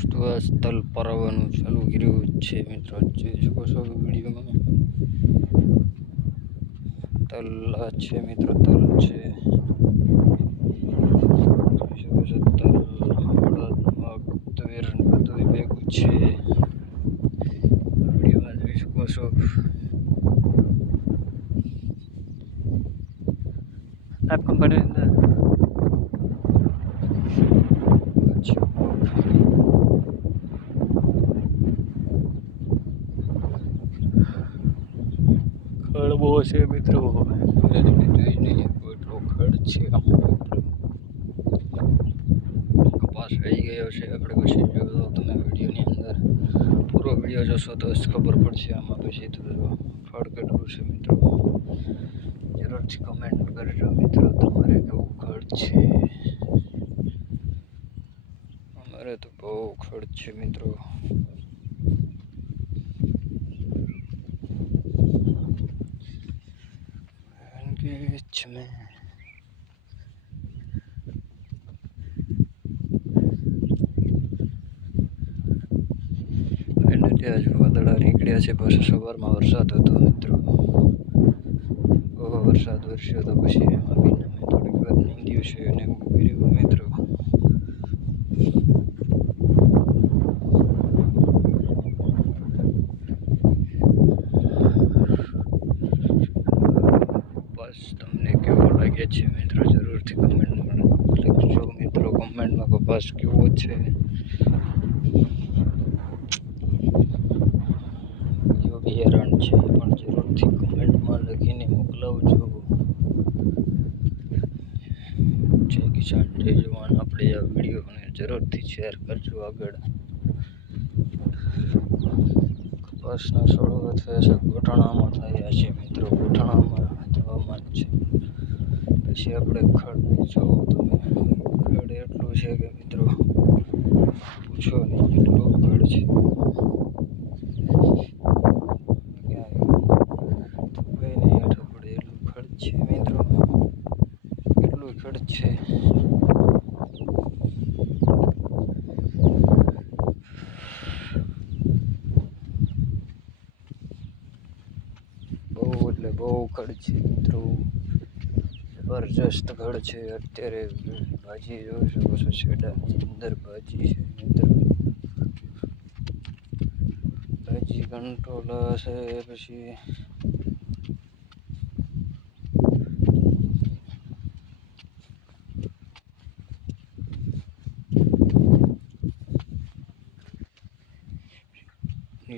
વસ્તુ આ તલ પરાવવાનું ચાલુ કર્યું છે મિત્રો જોઈ શકો છો વિડીયોમાં તલ છે મિત્રો તલ છે જોઈ તલ તુવેર બધું ભેગું છે વિડીયોમાં જોઈ શકો છો આપ કંપનીની અંદર અચ્છા ખડ બહુ છે મિત્રો? જોઈ નહીં એટલો ખડ છે આમાં કપાસ આવી ગયો છે આપણે પછી જોયો તમે વિડીયોની અંદર. પૂરો વીડિયો જોશો તો જ ખબર પડશે આમાં પછી તો ફળ કેટલું છે મિત્રો. જરૂરથી કમેન્ટ કરજો મિત્રો, તમારે કેવું ખડ છે? અમારે તો બહુ ખડ છે મિત્રો. ત્યાં જ વાદળા નીકળ્યા છે. પાછું સવારમાં વરસાદ હતો મિત્રો. ઓહો, વરસાદ વરસ્યો તો પછી એમાં થોડીક વાર નીંદ્યું છે અને એવું કર્યું મિત્રો. બસ તમને કેવો લાગે છે મિત્રો? જરૂરથી કમેન્ટમાં લખજો મિત્રો. કમેન્ટમાં કપાસ કેવો છે બીજો બિયારણ છે એ પણ જરૂરથી કમેન્ટમાં લખીને મોકલાવજો જય કિસાન જય જવાન આપણે આ વિડીયોને જરૂરથી શેર કરજો આગળ. કપાસના છોડો અથવા છે, ગોઠણામાં થયા છે મિત્રો. ગોઠણામાં હવામાન છે. પછી આપણે ખડને જોવો તમે ખડ એટલું છે કે મિત્રો, પૂછો નહીં એટલું ખડ છે ક્યાંય કઈ નહીં હેઠળ પડે એટલું ખડ છે મિત્રો એટલું ખડ છે બહુ એટલે બહુ ખડ છે મિત્રો. જબરજસ્ત ખડ છે. અત્યારે ભાજી જોઈ શકો છો છેડાની અંદર ભાજી છે મિત્રો. ભાજી કંટ્રોલ છે, પછી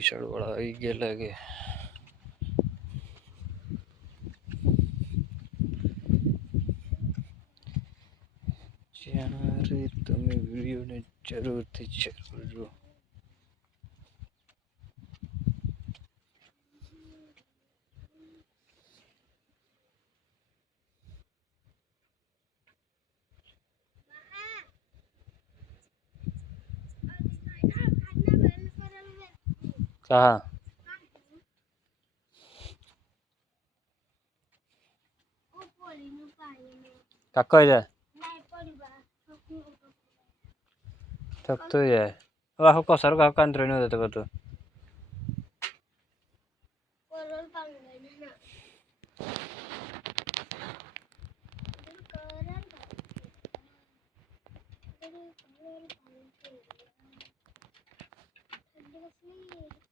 નિશાળવાળા આવી ગયા લાગે જ્યારે તમે વિડીયોને જરૂરથી হ্যাঁ কাক কই যায় থাক তো যায় ও আহ কসার কাক কান্দ্রে নিয়ে যেতে পারতো Thank you.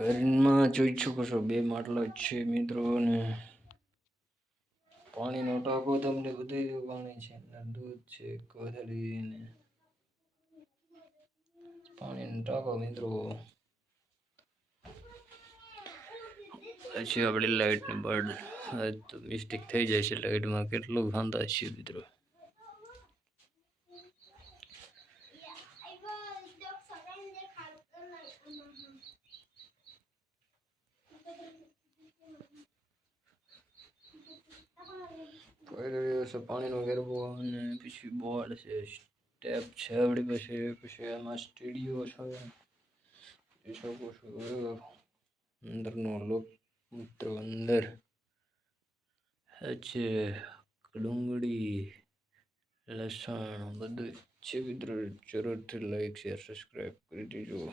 ઘરમાં જોઈ શકો છો બે માટલા છે મિત્રો અને પાણીનો ટાંકો તમને બધું પાણી છે દૂધ છે કોથળી ને પાણીનો ટાંકો મિત્રો. પછી આપણે લાઇટને બર્ડ તો મિસ્ટેક થઈ જાય છે લાઇટમાં કેટલું ખાંધા છે મિત્રો. કરી રહ્યો છે, પાણીનો ગરબો અને પછી બોર્ડ છે, સ્ટેપ છે આપણી પાસે પછી એમાં સ્ટુડિયો છે. જોઈ શકો છો. અંદરનો લોક મિત્રો અંદર છે, ડુંગળી, લસણ, બધું છે મિત્રો. જરૂરથી લાઈક શેર સબસ્ક્રાઈબ કરી દેજો.